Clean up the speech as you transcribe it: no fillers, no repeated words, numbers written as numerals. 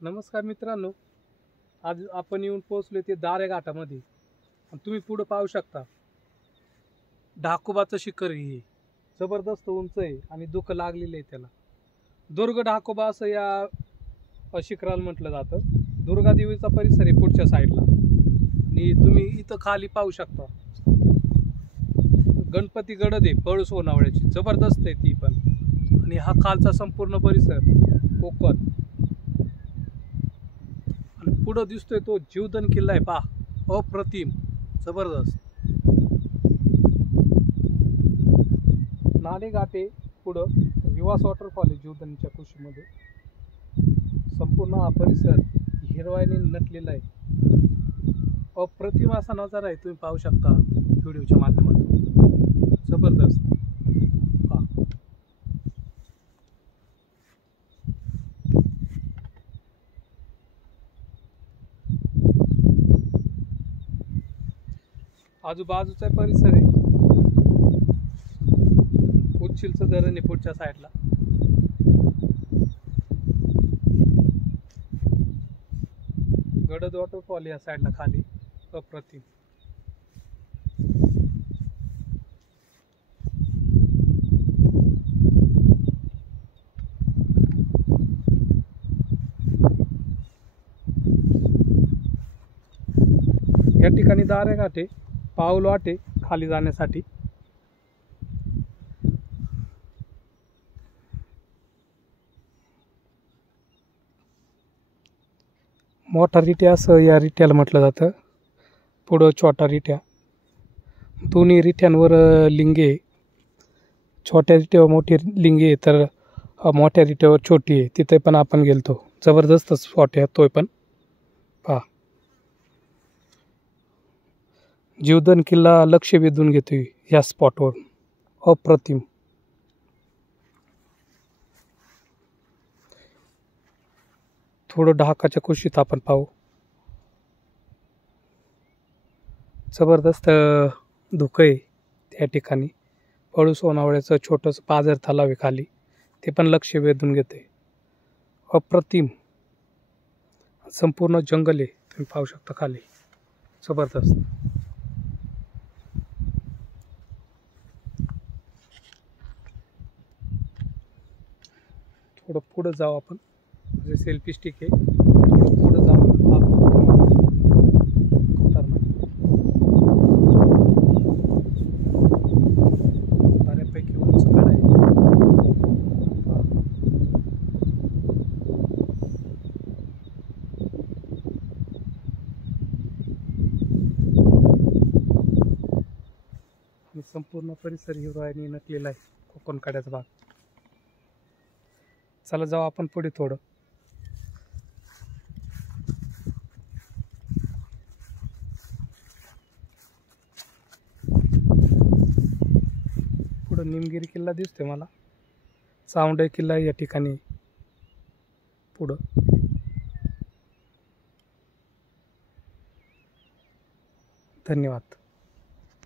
नमस्कार मित्रांनो, आज आपण येऊन पोहोचलो ते दारे घाटामध्ये. तुम्ही पुढे पाहू शकता ढाकोबाचं शिखर हे जबरदस्त उंच आहे आणि दुःख लागलेलं आहे त्याला. दुर्ग ढाकोबा असं या शिखराला म्हटलं जातं. दुर्गा देवीचा परिसर आहे पुढच्या साईडला आणि तुम्ही इथं खाली पाहू शकता गणपती गडद आहे पळस होणावळ्याची, जबरदस्त आहे ती पण. आणि हा खालचा संपूर्ण परिसर कोकण. पुढं दिसतोय तो जीवधन किल्ला आहे, पहा, अप्रतिम, जबरदस्त. नाणेघाटे पुढं विवास वॉटरफॉल आहे जीवधनच्या कुशीमध्ये. संपूर्ण हा परिसर हिरवाईने नटलेला आहे. अप्रतिम असा नजारा आहे, तुम्ही पाहू शकता व्हिडिओच्या माध्यमातून. जबरदस्त. आजूबाजूचा परिसर आहे. उच्चिलचं धरण आहे पुढच्या साईडला. गडद वॉटरफॉल या साईडला खाली, अप्रतिम. या ठिकाणी दारे घाटे पाऊल वाटे खाली जाण्यासाठी. मोठा रिट्या असं या रिट्याला म्हटलं जातं. पुढं छोटा रिट्या. दोन्ही रिठ्यांवर लिंगे. छोट्या रिट्यावर मोठी लिंगे तर मोठ्या रिट्यावर छोटी आहे. तिथे पण आपण गेलतो. जबरदस्त स्पॉट आहे तोय पण, पहा. जीवधन किल्ला लक्ष वेधून घेतोय या स्पॉटवर. अप्रतिम. थोडं ढाकाच्या कुशीत आपण पाहू. जबरदस्त धुकं आहे त्या ठिकाणी. पळूस होणावळ्याचं छोटंसं पाझर तलाव आहे खाली, ते पण लक्ष वेधून घेते. अप्रतिम संपूर्ण जंगल आहे, तुम्ही पाहू शकता खाली. जबरदस्त. थोडं पुढं जाऊ आपण, म्हणजे सेल्फी स्टिक आहे. थोडं पुढं जाऊन बऱ्यापैकी उंच कडा आहे. आणि संपूर्ण परिसर हिरवाईने नटलेला आहे, कोकण कड्याचा भाग. चला जाऊ आपण पुढे थोडं. पुढं निमगिरी किल्ला दिसतोय मला. चावंडे किल्ला या ठिकाणी पुढं. धन्यवाद.